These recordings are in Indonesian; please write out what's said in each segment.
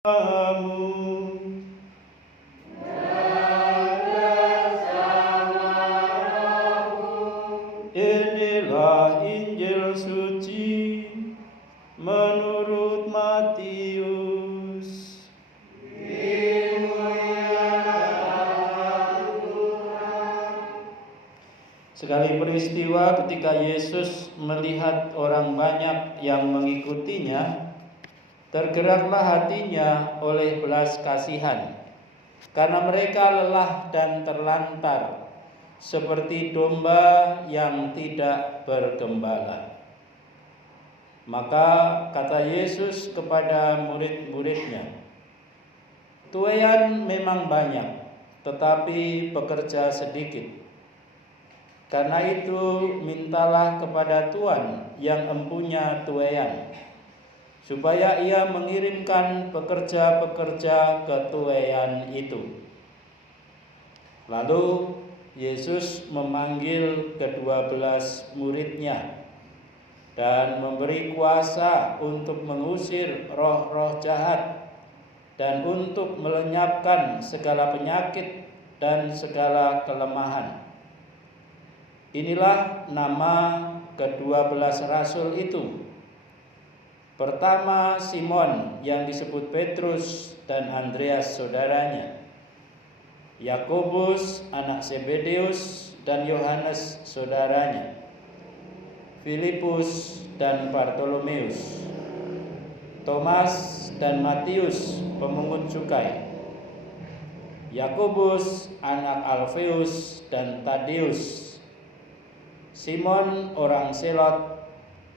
kamu. Inilah Injil suci menurut Matius. Sekali peristiwa ketika Yesus melihat orang banyak yang mengikutinya, tergeraklah hatinya oleh belas kasihan, karena mereka lelah dan terlantar, seperti domba yang tidak bergembala. Maka kata Yesus kepada murid-muridnya, "Tuaian memang banyak, tetapi pekerja sedikit. Karena itu mintalah kepada Tuhan yang empunya tuaian, supaya ia mengirimkan pekerja-pekerja ke tuaian itu." Lalu Yesus memanggil ke-12 muridnya dan memberi kuasa untuk mengusir roh-roh jahat dan untuk melenyapkan segala penyakit dan segala kelemahan. Inilah nama ke-12 rasul itu. Pertama, Simon yang disebut Petrus dan Andreas saudaranya, Yakobus anak Zebedeus dan Yohanes saudaranya, Filipus dan Bartolomeus, Thomas dan Matius pemungut cukai, Yakobus anak Alfeus dan Tadeus, Simon orang Selot,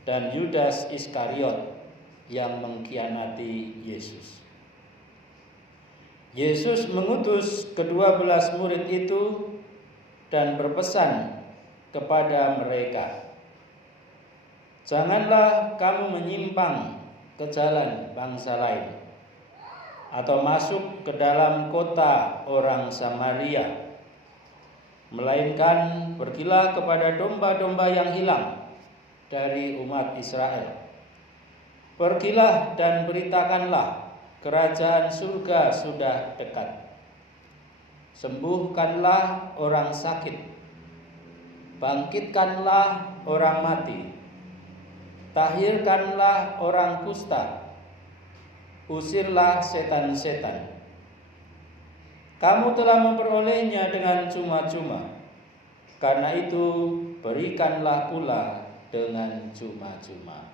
dan Yudas Iskariot yang mengkhianati Yesus. Yesus mengutus ke-12 murid itu dan berpesan kepada mereka, "Janganlah kamu menyimpang ke jalan bangsa lain, atau masuk ke dalam kota orang Samaria, melainkan pergilah kepada domba-domba yang hilang dari umat Israel. Pergilah dan beritakanlah, kerajaan surga sudah dekat. Sembuhkanlah orang sakit, bangkitkanlah orang mati, tahirkanlah orang kusta, usirlah setan-setan. Kamu telah memperolehnya dengan cuma-cuma, karena itu berikanlah pula dengan cuma-cuma."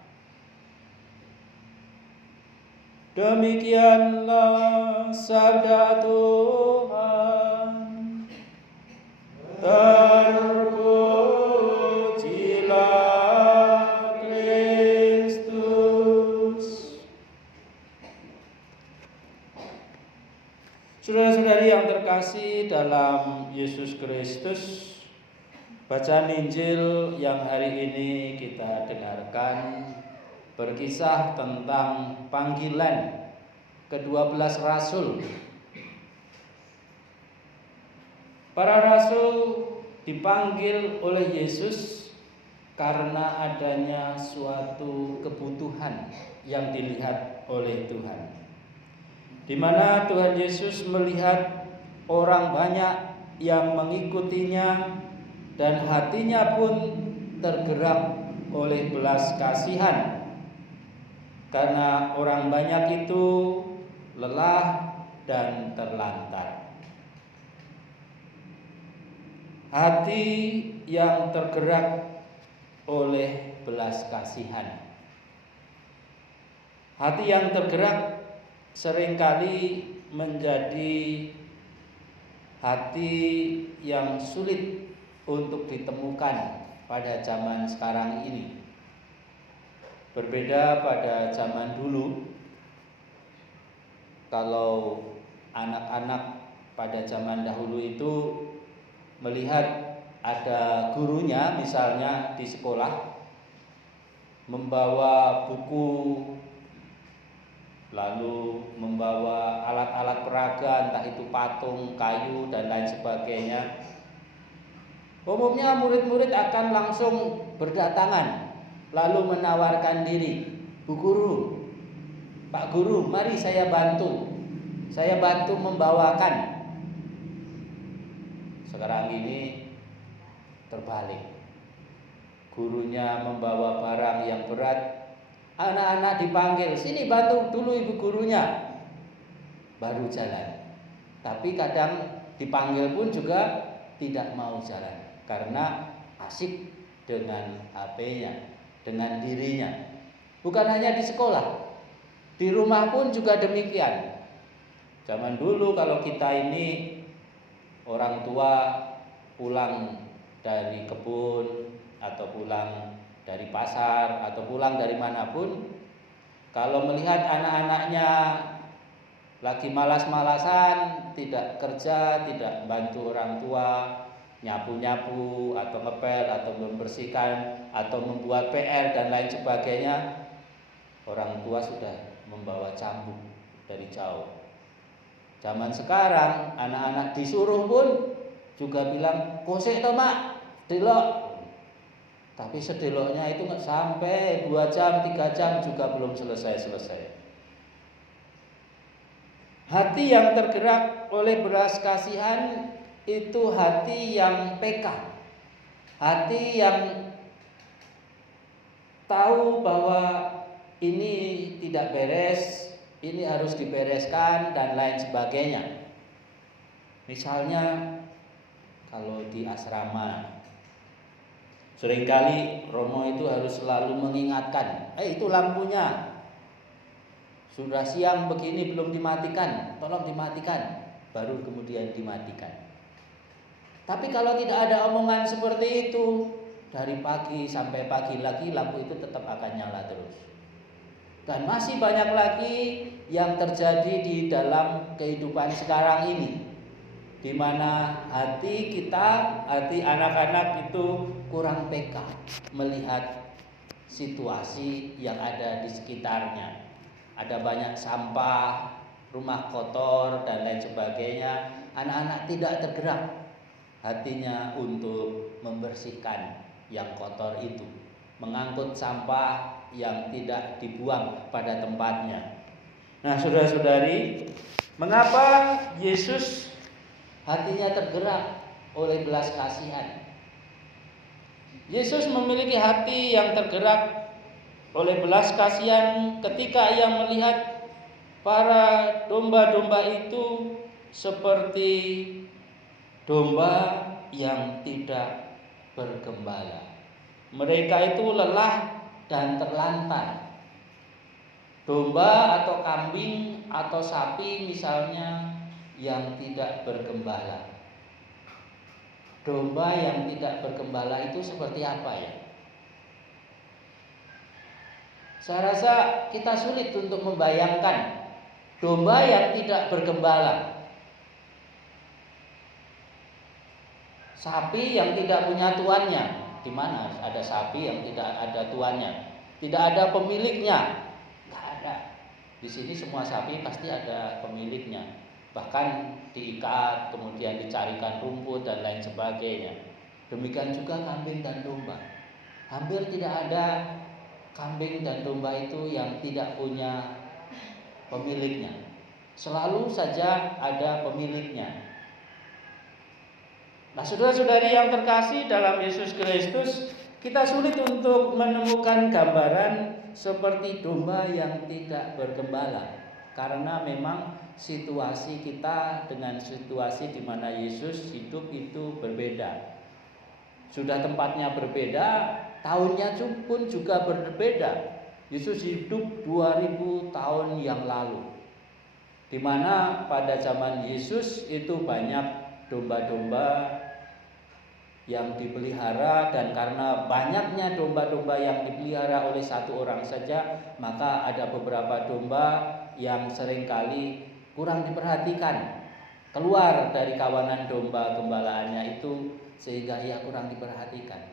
Demikianlah sabda Tuhan. Terpujilah Kristus. Saudara-saudari yang terkasih dalam Yesus Kristus, bacaan Injil yang hari ini kita dengarkan berkisah tentang panggilan ke-12 rasul. Para rasul dipanggil oleh Yesus karena adanya suatu kebutuhan yang dilihat oleh Tuhan, di mana Tuhan Yesus melihat orang banyak yang mengikutinya dan hatinya pun tergerak oleh belas kasihan, karena orang banyak itu lelah dan terlantar. Hati yang tergerak oleh belas kasihan, hati yang tergerak seringkali menjadi hati yang sulit untuk ditemukan pada zaman sekarang ini. Berbeda pada zaman dulu, kalau anak-anak pada zaman dahulu itu melihat ada gurunya misalnya di sekolah membawa buku, lalu membawa alat-alat peraga, entah itu patung, kayu, dan lain sebagainya, umumnya murid-murid akan langsung berdatangan lalu menawarkan diri, "Bu Guru, Pak Guru, mari saya bantu membawakan. Sekarang ini terbalik. Gurunya membawa barang yang berat, anak-anak dipanggil, sini bantu dulu ibu gurunya, baru jalan. Tapi kadang dipanggil pun juga tidak mau jalan karena asik dengan HP-nya, dengan dirinya. Bukan hanya di sekolah, di rumah pun juga demikian. Zaman dulu kalau kita ini orang tua pulang dari kebun atau pulang dari pasar atau pulang dari manapun, kalau melihat anak-anaknya lagi malas-malasan, tidak kerja, tidak bantu orang tua, nyapu-nyapu atau ngepel atau membersihkan atau membuat PR dan lain sebagainya, orang tua sudah membawa cambuk dari jauh. Zaman sekarang anak-anak disuruh pun juga bilang, "Kosek to, Mak, delok." Tapi sedeloknya itu nggak sampai 2 jam, 3 jam juga belum selesai. Hati yang tergerak oleh belas kasihan itu hati yang peka. Hati yang tahu bahwa ini tidak beres, ini harus dibereskan dan lain sebagainya. Misalnya kalau di asrama, seringkali Romo itu harus selalu mengingatkan, itu lampunya sudah siang begini belum dimatikan, tolong dimatikan, baru kemudian dimatikan. Tapi kalau tidak ada omongan seperti itu, dari pagi sampai pagi lagi lampu itu tetap akan nyala terus. Dan masih banyak lagi yang terjadi di dalam kehidupan sekarang ini, di mana hati kita, hati anak-anak itu kurang peka melihat situasi yang ada di sekitarnya. Ada banyak sampah, rumah kotor dan lain sebagainya. Anak-anak tidak tergerak hatinya untuk membersihkan yang kotor itu, mengangkut sampah yang tidak dibuang pada tempatnya. Nah, saudara-saudari, mengapa Yesus hatinya tergerak oleh belas kasihan? Yesus memiliki hati yang tergerak oleh belas kasihan ketika ia melihat para domba-domba itu seperti domba yang tidak bergembala. Mereka itu lelah dan terlantar. Domba atau kambing atau sapi misalnya yang tidak bergembala. Domba yang tidak bergembala itu seperti apa ya? Saya rasa kita sulit untuk membayangkan domba yang tidak bergembala, sapi yang tidak punya tuannya. Di mana ada sapi yang tidak ada tuannya, tidak ada pemiliknya? Tidak ada. Di sini semua sapi pasti ada pemiliknya, bahkan diikat, kemudian dicarikan rumput dan lain sebagainya. Demikian juga kambing dan domba. Hampir tidak ada kambing dan domba itu yang tidak punya pemiliknya. Selalu saja ada pemiliknya. Nah, saudara-saudari yang terkasih dalam Yesus Kristus, kita sulit untuk menemukan gambaran seperti domba yang tidak bergembala, karena memang situasi kita dengan situasi di mana Yesus hidup itu berbeda. Sudah tempatnya berbeda, tahunnya pun juga berbeda. Yesus hidup 2000 tahun yang lalu, di mana pada zaman Yesus itu banyak domba-domba yang dipelihara, dan karena banyaknya domba-domba yang dipelihara oleh satu orang saja, maka ada beberapa domba yang seringkali kurang diperhatikan, keluar dari kawanan domba gembalaannya itu, sehingga ia kurang diperhatikan.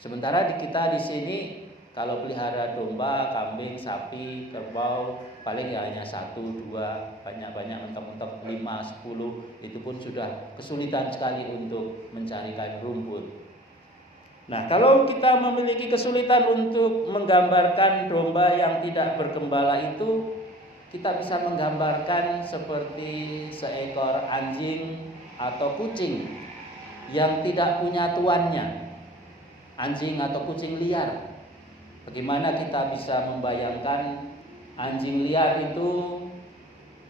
Sementara kita di sini kalau pelihara domba, kambing, sapi, kerbau, paling ya hanya 1, 2, banyak-banyak mentok-mentok 5, 10, itu pun sudah kesulitan sekali untuk mencarikan rumput. Nah, kalau kita memiliki kesulitan untuk menggambarkan domba yang tidak bergembala itu, kita bisa menggambarkan seperti seekor anjing atau kucing yang tidak punya tuannya. Anjing atau kucing liar. Bagaimana kita bisa membayangkan anjing liar itu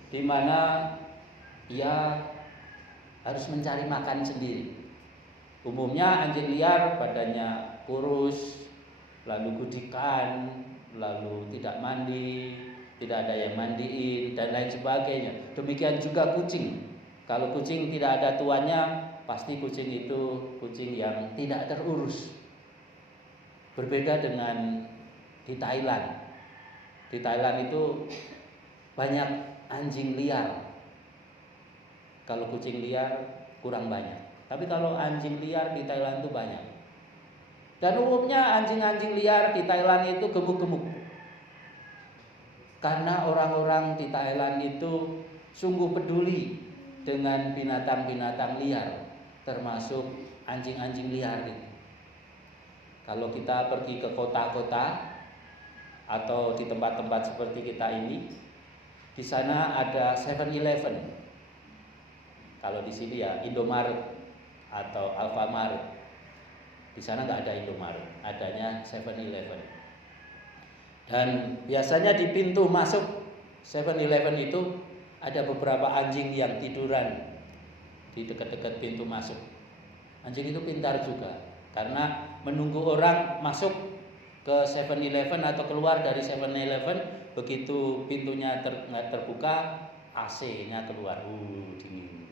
di mana ia harus mencari makan sendiri. Umumnya anjing liar badannya kurus, lalu gudikan, lalu tidak mandi, tidak ada yang mandiin dan lain sebagainya. Demikian juga kucing. Kalau kucing tidak ada tuannya, pasti kucing itu kucing yang tidak terurus. Berbeda dengan di Thailand. Di Thailand itu banyak anjing liar. Kalau kucing liar kurang banyak. Tapi kalau anjing liar di Thailand itu banyak. Dan umumnya anjing-anjing liar di Thailand itu gemuk-gemuk. Karena orang-orang di Thailand itu sungguh peduli dengan binatang-binatang liar, termasuk anjing-anjing liar itu. Kalau kita pergi ke kota-kota atau di tempat-tempat seperti kita ini, di sana ada 7-Eleven. Kalau di sini ya Indomaret atau Alfamart. Di sana nggak ada Indomaret, adanya 7-Eleven. Dan biasanya di pintu masuk 7-Eleven itu ada beberapa anjing yang tiduran di dekat-dekat pintu masuk. Anjing itu pintar juga, karena menunggu orang masuk ke 7-Eleven atau keluar dari 7-Eleven, begitu pintunya terbuka, AC-nya keluar, dingin.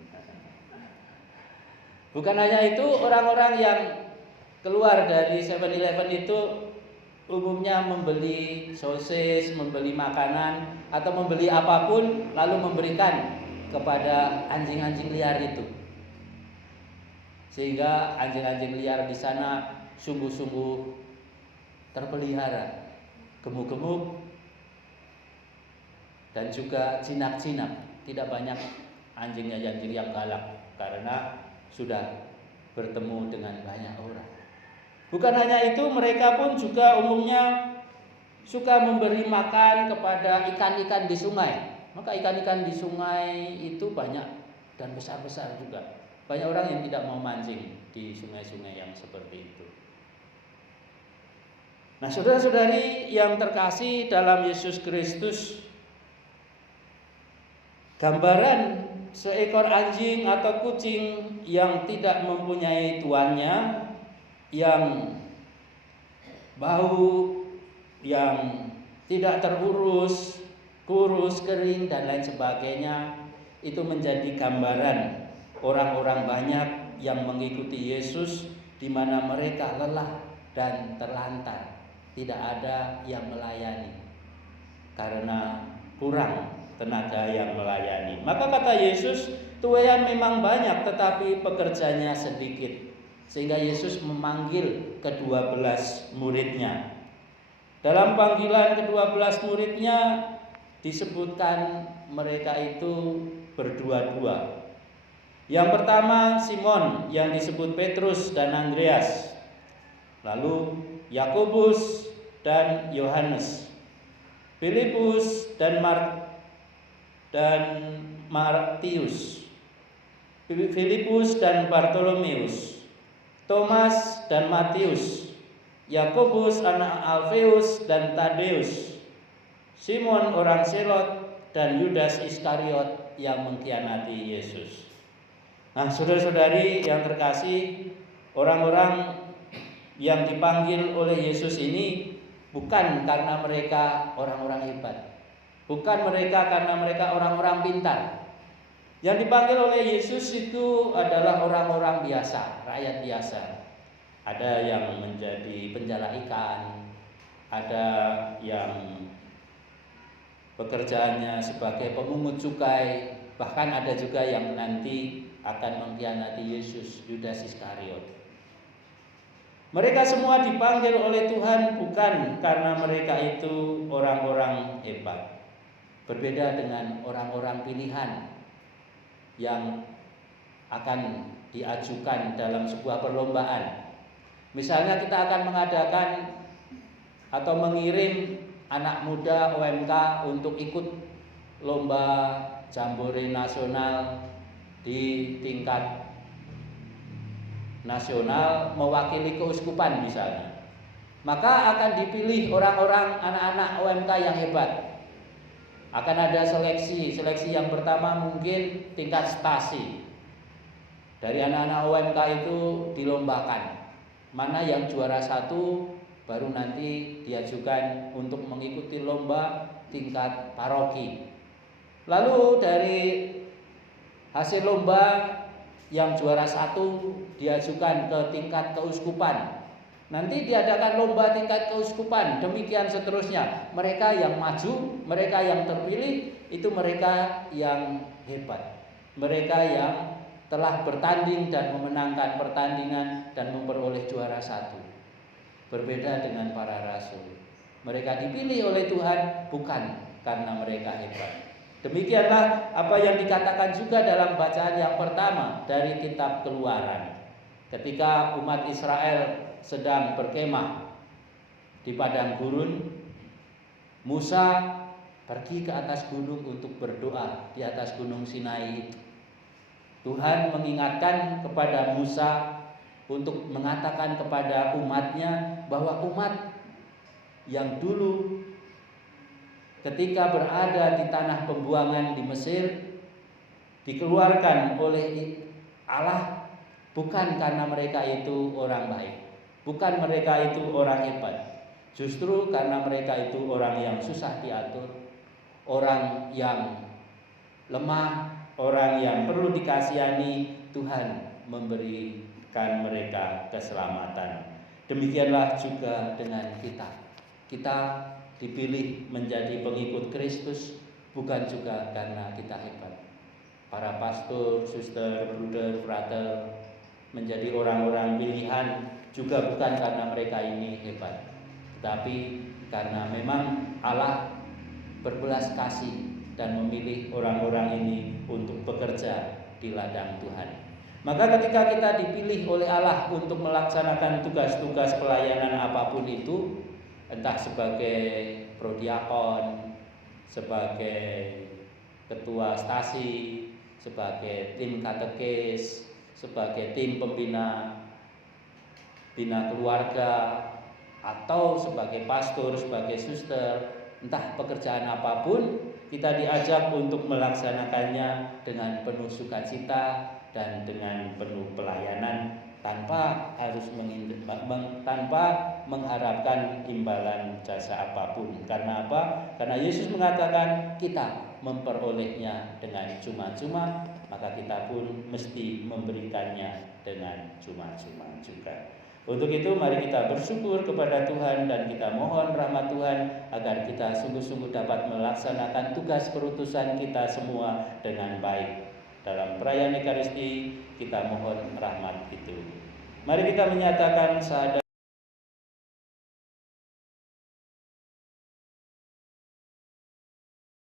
Bukan hanya itu, orang-orang yang keluar dari 7-Eleven itu umumnya membeli sosis, membeli makanan, atau membeli apapun lalu memberikan kepada anjing-anjing liar itu. Sehingga anjing-anjing liar di sana sungguh-sungguh terpelihara, gemuk-gemuk dan juga jinak-jinak. Tidak banyak anjing-anjing yang galak karena sudah bertemu dengan banyak orang. Bukan hanya itu, mereka pun juga umumnya suka memberi makan kepada ikan-ikan di sungai. Maka ikan-ikan di sungai itu banyak dan besar-besar juga. Banyak orang yang tidak mau mancing di sungai-sungai yang seperti itu. Nah, saudara-saudari yang terkasih dalam Yesus Kristus, gambaran seekor anjing atau kucing yang tidak mempunyai tuannya, yang bau, yang tidak terurus, kurus, kering, dan lain sebagainya, itu menjadi gambaran orang-orang banyak yang mengikuti Yesus, di mana mereka lelah dan terlantar, tidak ada yang melayani karena kurang tenaga yang melayani. Maka kata Yesus, tuaian memang banyak tetapi pekerjanya sedikit. Sehingga Yesus memanggil ke-12 muridnya. Dalam panggilan ke-12 muridnya disebutkan mereka itu berdua-dua. Yang pertama Simon yang disebut Petrus dan Andreas. Lalu Yakobus dan Yohanes, Filipus dan Martius, Filipus dan Bartolomeus, Thomas dan Matius, Yakobus anak Alfeus dan Tadeus, Simon orang Selot, dan Yudas Iskariot yang mengkhianati Yesus. Nah, saudara-saudari yang terkasih, orang-orang yang dipanggil oleh Yesus ini bukan karena mereka orang-orang hebat, bukan mereka karena mereka orang-orang pintar. Yang dipanggil oleh Yesus itu adalah orang-orang biasa, rakyat biasa. Ada yang menjadi penjala ikan, ada yang pekerjaannya sebagai pemungut cukai, bahkan ada juga yang nanti akan mengkhianati Yesus, Yudas Iskariot. Mereka semua dipanggil oleh Tuhan bukan karena mereka itu orang-orang hebat. Berbeda dengan orang-orang pilihan yang akan diajukan dalam sebuah perlombaan. Misalnya kita akan mengadakan atau mengirim anak muda OMK untuk ikut lomba jambore nasional di tingkat nasional mewakili keuskupan misalnya. Maka akan dipilih orang-orang anak-anak OMK yang hebat. Akan ada seleksi yang pertama mungkin tingkat stasi. Dari anak-anak OMK itu dilombakan. Mana yang juara 1 baru nanti diajukan untuk mengikuti lomba tingkat paroki. Lalu dari hasil lomba yang juara 1 diajukan ke tingkat keuskupan. Nanti diadakan lomba tingkat keuskupan, demikian seterusnya. Mereka yang maju, mereka yang terpilih, itu mereka yang hebat. Mereka yang telah bertanding dan memenangkan pertandingan dan memperoleh juara 1. Berbeda dengan para rasul. Mereka dipilih oleh Tuhan bukan karena mereka hebat. Demikianlah apa yang dikatakan juga dalam bacaan yang pertama dari kitab Keluaran. Ketika umat Israel sedang berkemah di padang gurun, Musa pergi ke atas gunung untuk berdoa di atas gunung Sinai. Tuhan mengingatkan kepada Musa untuk mengatakan kepada umatnya bahwa umat yang dulu ketika berada di tanah pembuangan di Mesir dikeluarkan oleh Allah bukan karena mereka itu orang baik, bukan mereka itu orang hebat, justru karena mereka itu orang yang susah diatur, orang yang lemah, orang yang perlu dikasihani. Tuhan memberikan mereka keselamatan. Demikianlah juga dengan kita. Kita dipilih menjadi pengikut Kristus bukan juga karena kita hebat. Para pastor, suster, bruder, frater menjadi orang-orang pilihan juga bukan karena mereka ini hebat, tetapi karena memang Allah berbelas kasih dan memilih orang-orang ini untuk bekerja di ladang Tuhan. Maka ketika kita dipilih oleh Allah untuk melaksanakan tugas-tugas pelayanan apapun itu, entah sebagai prodiakon, sebagai ketua stasi, sebagai tim katekis, sebagai tim pembina keluarga, atau sebagai pastor, sebagai suster, entah pekerjaan apapun, kita diajak untuk melaksanakannya dengan penuh sukacita dan dengan penuh pelayanan tanpa mengharapkan imbalan jasa apapun. Karena apa? Karena Yesus mengatakan kita memperolehnya dengan cuma-cuma, maka kita pun mesti memberikannya dengan cuma-cuma juga. Untuk itu mari kita bersyukur kepada Tuhan dan kita mohon rahmat Tuhan agar kita sungguh-sungguh dapat melaksanakan tugas perutusan kita semua dengan baik. Dalam perayaan Ekaristi kita mohon rahmat itu. Mari kita menyatakan syahadat